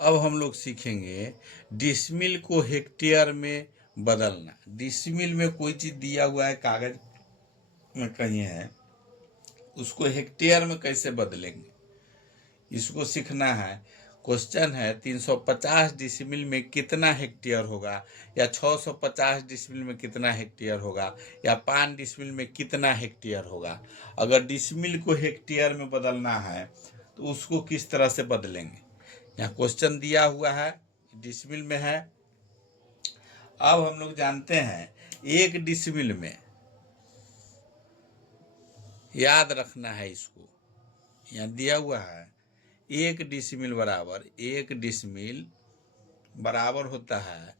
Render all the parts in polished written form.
अब हम लोग सीखेंगे डिसमिल को हेक्टेयर में बदलना। डिसमिल में कोई चीज़ दिया हुआ है कागज में कहीं है, उसको हेक्टेयर में कैसे बदलेंगे, इसको सीखना है। क्वेश्चन है 350 डिसमिल में कितना हेक्टेयर होगा, या 650 डिसमिल में कितना हेक्टेयर होगा, या 5 डिसमिल में कितना हेक्टेयर होगा। अगर डिसमिल को हेक्टेयर में बदलना है तो उसको किस तरह से बदलेंगे। यहाँ क्वेश्चन दिया हुआ है, डिसमिल में है। अब हम लोग जानते हैं एक डिसमिल में, याद रखना है इसको, यहाँ दिया हुआ है एक डिसमिल बराबर होता है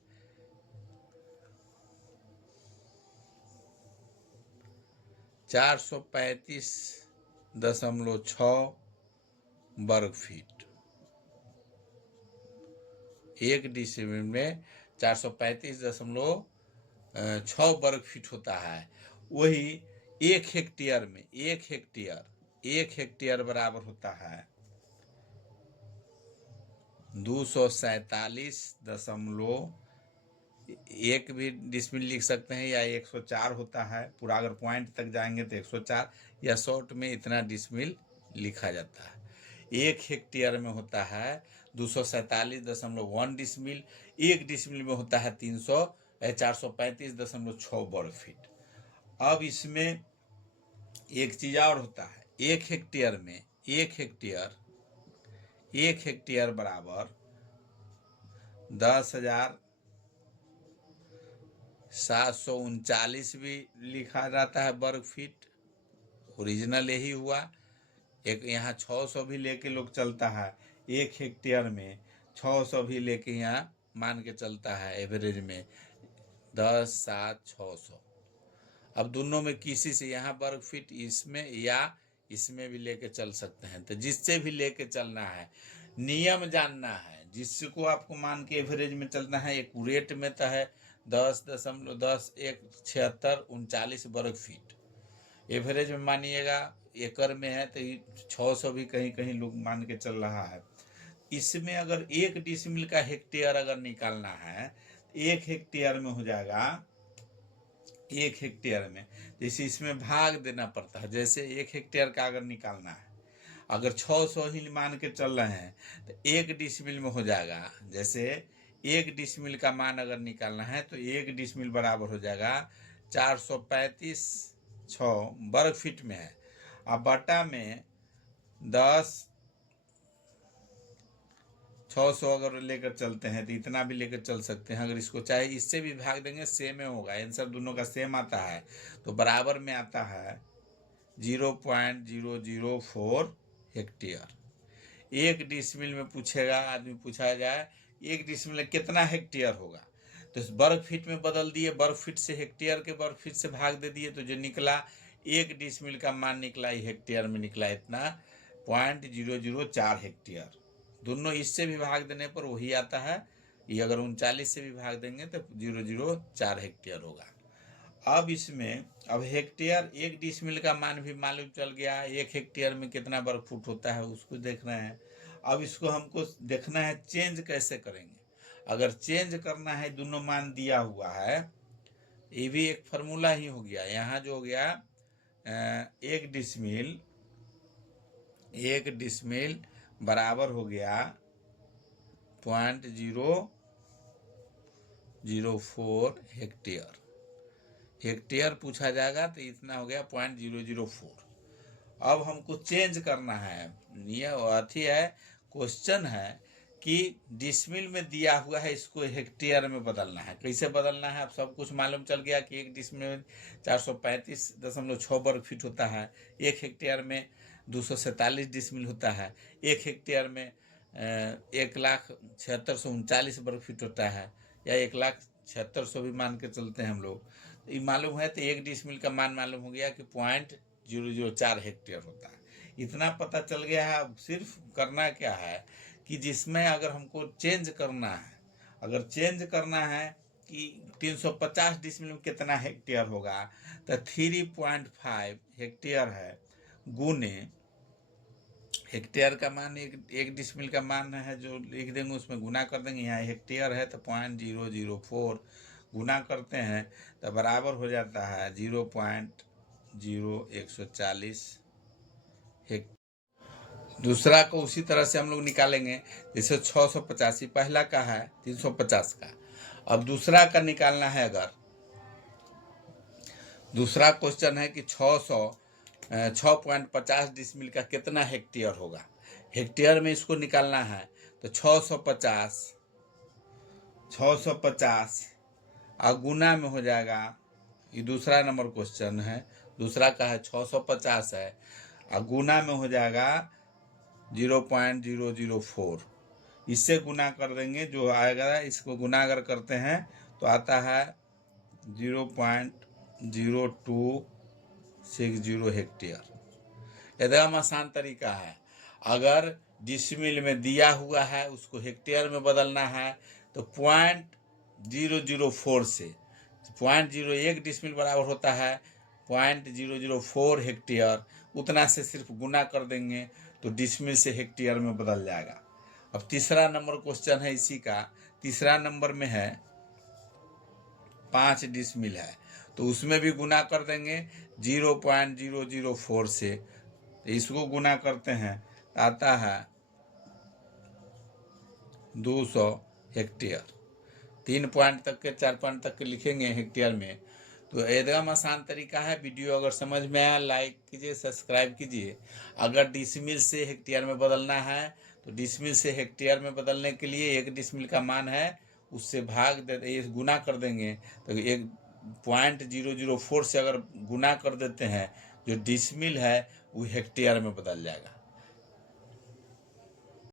435.6 वर्ग फीट। एक डिसमिल में 435.6 वर्ग फीट होता है। वही एक हेक्टेयर बराबर होता है 247.1 भी डिसमिल लिख सकते हैं, या 104 होता है। पूरा अगर पॉइंट तक जाएंगे तो 104, या शॉर्ट में इतना डिसमिल लिखा जाता है। एक हेक्टेयर में होता है 247.1 डिसमिल। एक डिसमिल में होता है 435.6 वर्ग फीट। अब इसमें एक चीज और होता है, एक हेक्टेयर बराबर 10,739 भी लिखा जाता है वर्ग फीट। ओरिजिनल यही हुआ। एक यहाँ 600 भी लेके लोग चलता है, एक हेक्टेयर में 600 भी लेके यहाँ मान के चलता है एवरेज में 10,700, 600। अब दोनों में किसी से, यहाँ वर्ग फीट इसमें या इसमें भी लेके चल सकते हैं, तो जिससे भी लेके चलना है, नियम जानना है। जिसको आपको मान के एवरेज में चलना है, एक्यूरेट में तो है 10.10 1 76 39 वर्ग फीट। एवरेज में मानिएगा एकड़ में है तो 600 भी कहीं कहीं लोग मान के चल रहा है। इसमें अगर एक डिसमिल का हेक्टेयर अगर निकालना है, एक हेक्टेयर में हो जाएगा, एक हेक्टेयर में जैसे इसमें भाग देना पड़ता है। जैसे एक हेक्टेयर का अगर निकालना है, अगर 600 ही मान के चल रहे हैं तो एक डिसमिल में हो जाएगा। जैसे एक डिसमिल का मान अगर निकालना है तो एक डिसमिल बराबर हो जाएगा 435.6 वर्ग फीट में है। अब बटा में 600 अगर लेकर चलते हैं तो इतना भी लेकर चल सकते हैं। अगर इसको चाहे इससे भी भाग देंगे सेम होगा, आंसर दोनों का सेम आता है, तो बराबर में आता है 0.004 हेक्टेयर। एक डिसमिल में पूछेगा, आदमी पूछा जाए एक डिसमिल में कितना हेक्टेयर होगा, तो वर्ग फीट में बदल दिए, वर्ग फीट से हेक्टेयर के वर्ग फीट से भाग दे दिए, तो जो निकला एक डिसमिल का मान निकला हेक्टेयर में निकला इतना 0.004 हेक्टेयर। दोनों इससे भी भाग देने पर वही आता है। ये अगर 39 से भी भाग देंगे तो 0.004 हेक्टेयर होगा। अब इसमें अब हेक्टेयर, एक डिसमिल का मान भी मालूम चल गया, एक हेक्टेयर में कितना वर्ग फुट होता है उसको देख रहे हैं। अब इसको हमको देखना है चेंज कैसे करेंगे। अगर चेंज करना है, दोनों मान दिया हुआ है, ये भी एक फार्मूला ही हो गया। यहाँ जो हो गया एक डिसमिल बराबर हो गया 0.004 हेक्टेयर। हेक्टेयर पूछा जाएगा तो इतना हो गया 0.004। अब हमको चेंज करना है, ये अथी है, क्वेश्चन है कि डिसमिल में दिया हुआ है, इसको हेक्टेयर में बदलना है। कैसे बदलना है, अब सब कुछ मालूम चल गया कि एक डिसमिल में 435.6 वर्ग फीट होता है, एक हेक्टेयर में 247 डिसमिल होता है, एक हेक्टेयर में 1,76,39 वर्ग फीट होता है, या 1,76,000 भी मान के चलते हैं हम लोग। ये मालूम है तो एक डिसमिल का मान मालूम हो गया कि 0.004 हेक्टेयर होता है। इतना पता चल गया है। अब सिर्फ करना क्या है कि जिसमें अगर हमको चेंज करना है, अगर चेंज करना है कि 350 डिसमिल में कितना हेक्टेयर होगा, तो 3.5 हेक्टेयर है गुने हेक्टेयर का मान एक डिसमिल का मान है जो लिख देंगे, उसमें गुना कर देंगे। यहाँ हेक्टेयर है तो 0.004 गुना करते हैं तो बराबर हो जाता है 0.0140 हेक्टेयर। दूसरा को उसी तरह से हम लोग निकालेंगे, जैसे 685 पहला का है 350 का। अब दूसरा का निकालना है। अगर दूसरा क्वेश्चन है कि 6.50 डिसमिल का कितना हेक्टेयर होगा, हेक्टेयर में इसको निकालना है। तो 650 और गुना में हो जाएगा। ये दूसरा नंबर क्वेश्चन है, दूसरा का है 650 है और गुना में हो जाएगा 0.004। इससे गुना कर देंगे, जो आएगा इसको गुना अगर करते हैं तो आता है 0.0260 हेक्टेयर। एकदम आसान तरीका है। अगर डिसमिल में दिया हुआ है उसको हेक्टेयर में बदलना है तो 0.004 से 0.01 डिसमिल बराबर होता है 0.004 हेक्टेयर। उतना से सिर्फ गुना कर देंगे तो डिसमिल से हेक्टेयर में बदल जाएगा। अब तीसरा नंबर क्वेश्चन है इसी का। तीसरा नंबर में है 5 डिसमिल है तो उसमें भी गुना कर देंगे 0.004 से। तो इसको गुना करते हैं तो आता है 200 हेक्टेयर। 3 पॉइंट तक के 4 पॉइंट तक के लिखेंगे हेक्टेयर में। तो एकदम आसान तरीका है। वीडियो अगर समझ में आया लाइक कीजिए, सब्सक्राइब कीजिए। अगर डिसमिल से हेक्टेयर में बदलना है तो डिसमिल से हेक्टेयर में बदलने के लिए 1 डिसमिल का मान है उससे भाग दे गुना कर देंगे तो 1.004 से अगर गुना कर देते हैं जो डिसमिल है वो हेक्टेयर में बदल जाएगा।